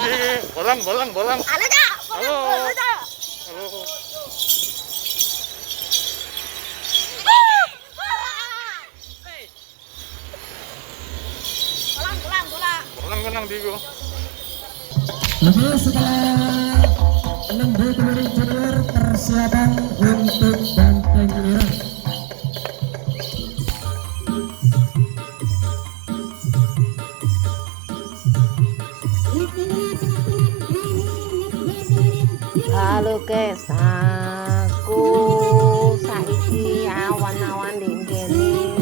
Bolang, bolang, bolang. Halo, Cak. Halo. Halo, Cak. Halo. Bolang, bolang, bolang. Bolang, bolang digo. Nah, setelah lembu kemudian junior persiapan untuk banteng junior. Halo guys, aku saiki awan-awan ning kene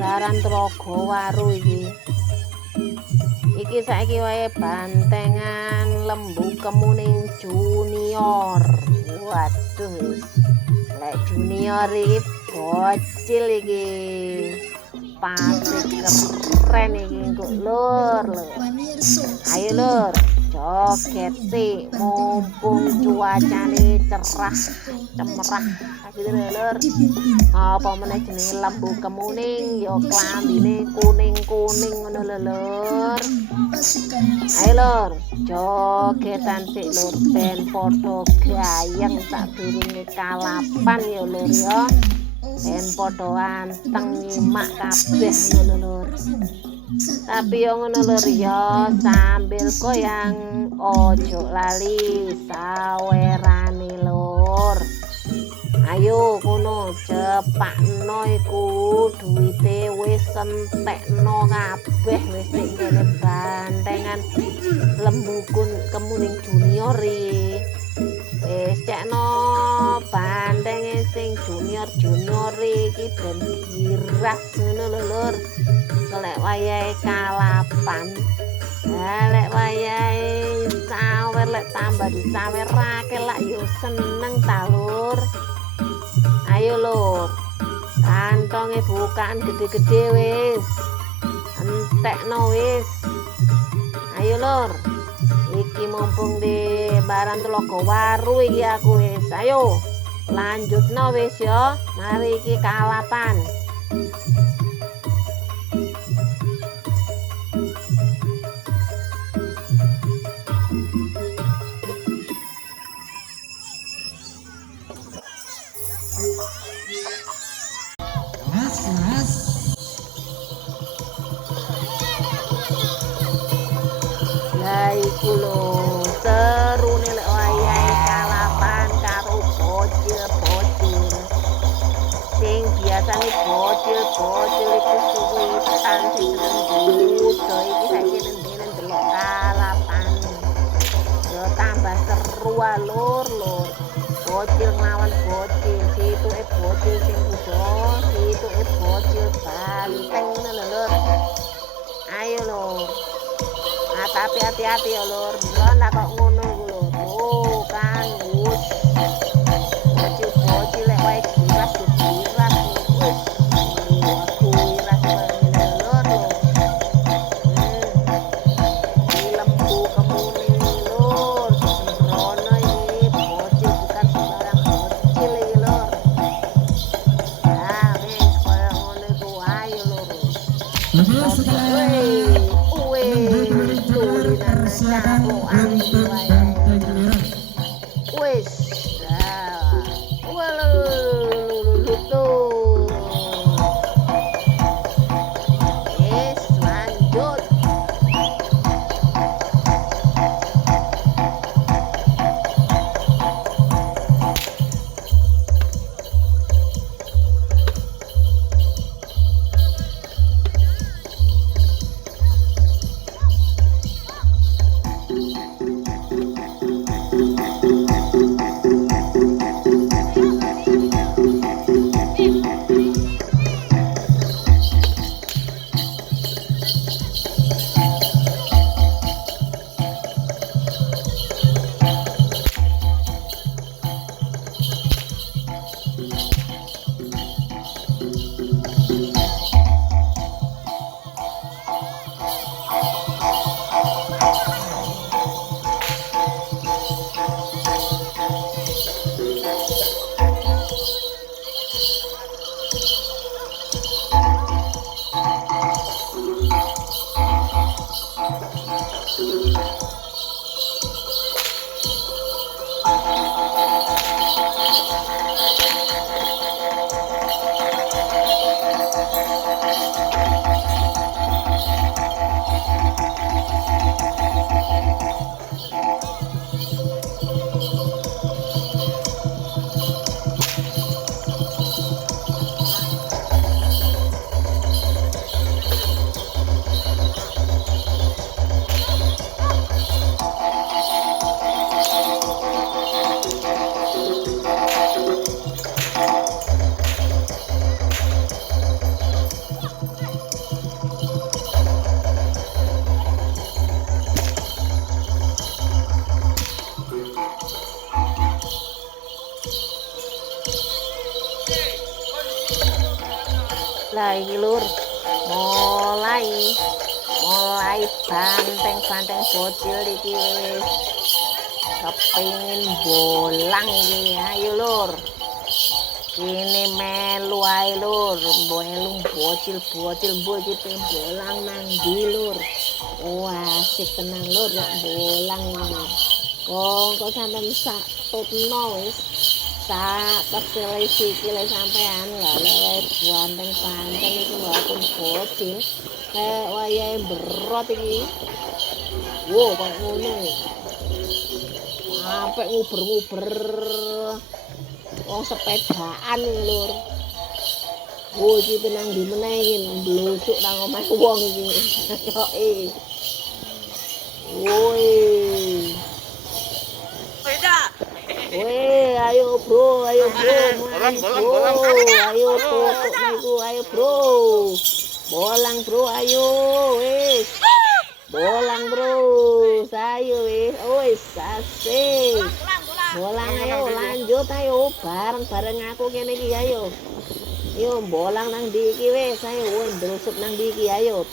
Baran Tlaga Waru iki. Iki saiki wae bantengan lembu kemuning junior. Waduh, lek junior iki bocil iki. Pasti keren iki kok lur. Ayo lur, joget sih mumpung cuacane cerah cemerah gitu lur. Apa meneh jenenge lembu kemuning ya klambine kuning-kuning ngono lho lur. Ayo lur, jogetan sik lur ben padha gayeng sadurunge kalapan ya lur ya. Ben padha anteng nyimak kabeh ngono lur. Tapi yo ngono lur ya sambil goyang ojo lali sawerane lur. Ayo kono cepakno iku duwite wis entekno kabeh wis ning kene bantengan lembu kemuning junior iki. Wis cekno bantenge sing junior iki ben giras ngono lho lur. Lek wayahe kalapan, lek wayahe sawer, lek tambah disawerake lak yo seneng ta lur. Ayo lur, kantonge bukaan gede-gede wis, entekno wis. Ayo lur, iki mumpung di Baran Tlaga Waru iki aku wis. Ayo lanjutno wis yo, mari iki kalapan. Lah iku lho serune lek wayahe kalapan karo bocil-bocil. Sing biasane bocil-bocil iku suwitan sing budo iki saiki nendene ndelok kalapan. Yo tambah seru lur. Bocil nglawan bocil, situke bocil sing budo, situke bocil banteng ngono lho lur. Ayo lur. Tapi hati-hati ya lur, lho ndak kok ngono iku lur. Oh kan wus. Bocil lek wae giras yo giras wis. Aku giras ngene lur. Lembu kemuning lur, sembrono iki bocil bukan sembarang bocil iki lur. Ah wis koyo ngono iku ayo lur. Nah, setelah lembu kemudian junior persiapan untuk banteng junior. Wis. Tuh. Wis lanjut. Lah iki lur, mulai banteng bocil iki wis kepingin bolang iki. Ayo lur, kene melu ae lur, melu bocil mbok iki pengen bolang nang ndi lur. Asik tenang lur nek bolang iki. Kok sampean sak tutno wis sak kecil sikile sampean lho lek banteng iki walaupun bocil kayak wayahe berot iki. Wo kok ngono. Sampai nguber-nguber wong sepedaan lur. Wo iki tenang di meneh iki mblusuk nang omah wong iki. Yoke. Woi. Weh, ayo bro, Bolang. ayo tutuk niku, ayo bro. Bolang bro, ayo wis. Bolang bro, sayo wis asik. Bolang ayo lanjut ayo bareng aku kene iki ayo. Yo bolang nang ndi iki wis, ayo ndrusuk nang ndi iki ayo.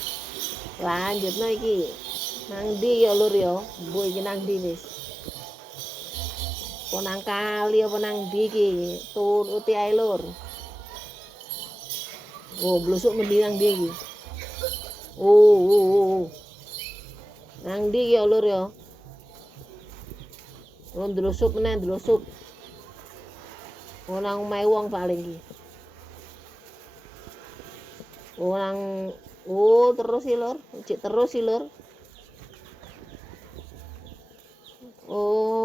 Lanjutno iki. Nang ndi ya lur ya? Mbok iki nang ndi wis? Nang kali apa nang ndi iki? Turuti ae lur. Blusuk mendi nang ndi iki? Nang ndi ya lur ya? Ndrusuk meneh ndrusuk. Nang omahe wong paling iki. Terus sih lur, cek terus sih lur.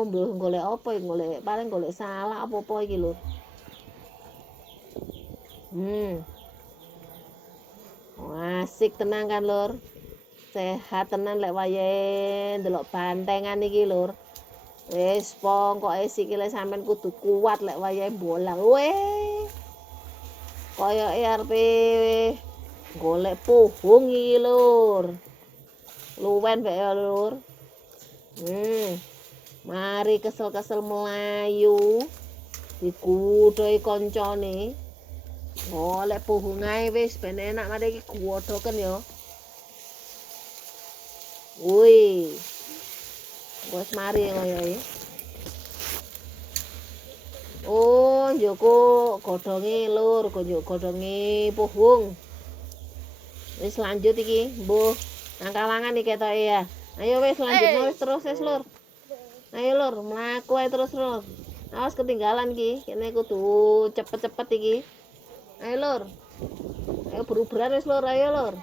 Golek apa iki? Golek salah apa-apa iki lur. Asik tenang kan lur. Sehat tenan lek wayahe ndelok bantengan iki lur. Wis pokoke sikile sampean kudu kuat lek wayahe bolang. Koyoke arepe golek pohong iki lur. Luwen bae lur. Mari kesel-kesel melayu dikudhoi koncone. Golek pohong ae wis ben enak mari iki godhoken ya. Wis mari koyoke. Njoko godhonge lur, godhonge pohong. Wis lanjut iki, mbuh. Nang kawangan iki ketoke ya. Ayo wis lanjutno wis terus wis lur. Ayo lur, mlaku ae terus lur. Awas ketinggalan iki, kene kudu cepet-cepet iki. Ayo lur. Ayo beruberan wis lur, ayo lur.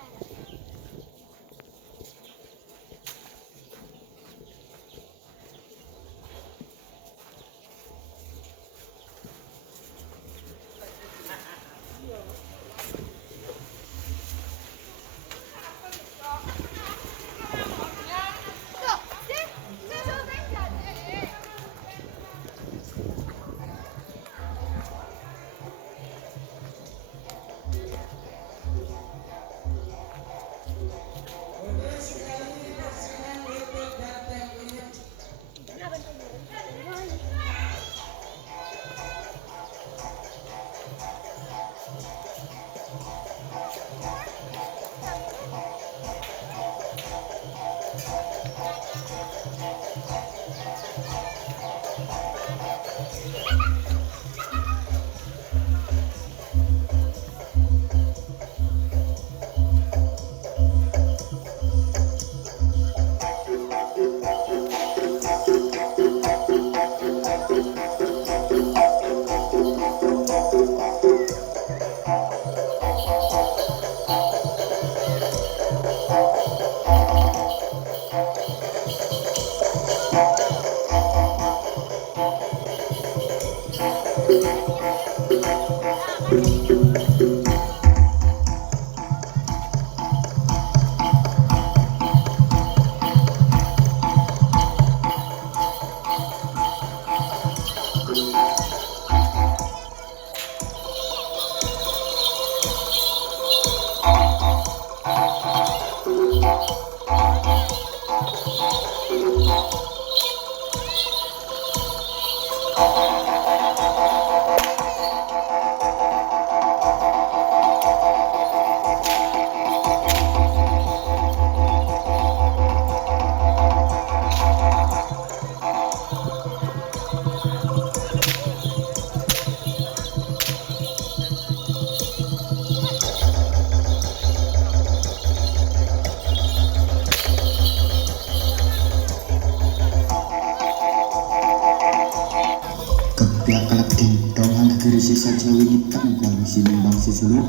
sisa wingi tenggang sinimbang sisuluk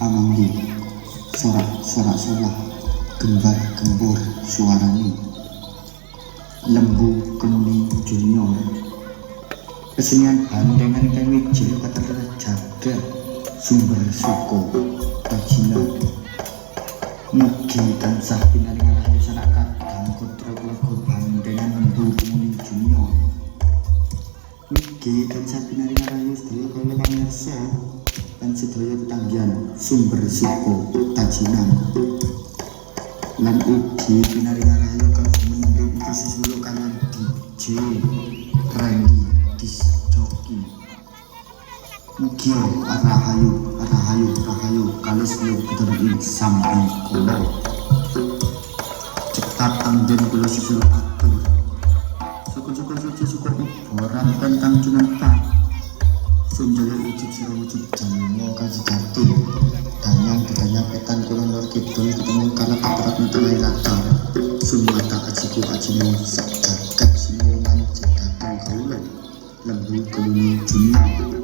amanggi sorak-sorak gembar gembor suarani lembu kemuni junior kesenian bandengan kang wijil pater jaga sumber suko bajina mugi tansah pinaringan rahayu sanak kadang putra kula bandengan lembu kemuni junior mugi tansah pinaringan rahayu sedaya kula pamirsa dan sedaya tetanggian sumber suko tajinan lan ugi pinaringan rahayu kang mendung kesusulu kanan DJ Randy Disjoki mugi rahayu kalus lu puteripun sami kula cepat anggen kula susulu atur syukur suci syukur boran tentang junanta sunjaya wujud sira wujud jalma kang sejati danyang dedanyang etan kula lor kidul ketemu kala patrap mitulai latar sumata ajiku ajine sak jagat sinuwun cedhakang kawula lembu keluni junior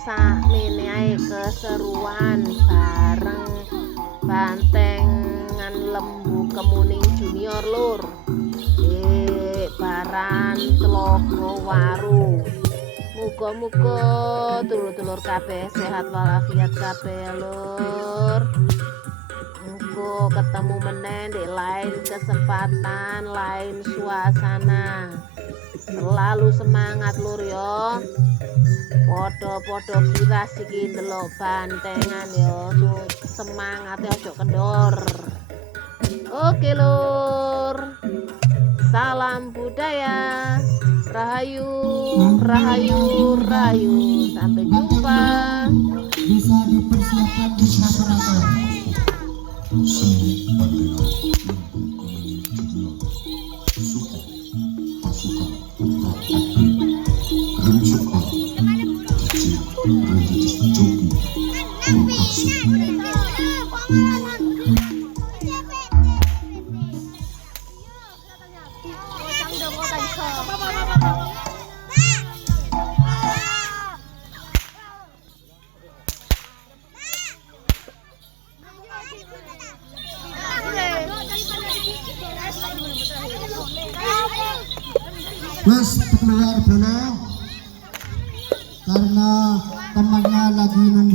sakmene ae keseruan bareng bantengan lembu kemuning junior lur. Baran Telogo Waru. Muga-muga dulur-dulur kabeh sehat walafiat kabeh lur. Muga ketemu meneh di lain kesempatan, lain suasana. Selalu semangat lur yo. Podo-podo giras iki ndelok bantengan yo. Semangat ojo kendor. Oke lur. Salam budaya. Rahayu, rahayu, rahayu. Sampai jumpa. Bisa dipersiapkan di operator. Wes keluar dulu karena temannya lagi nunggu.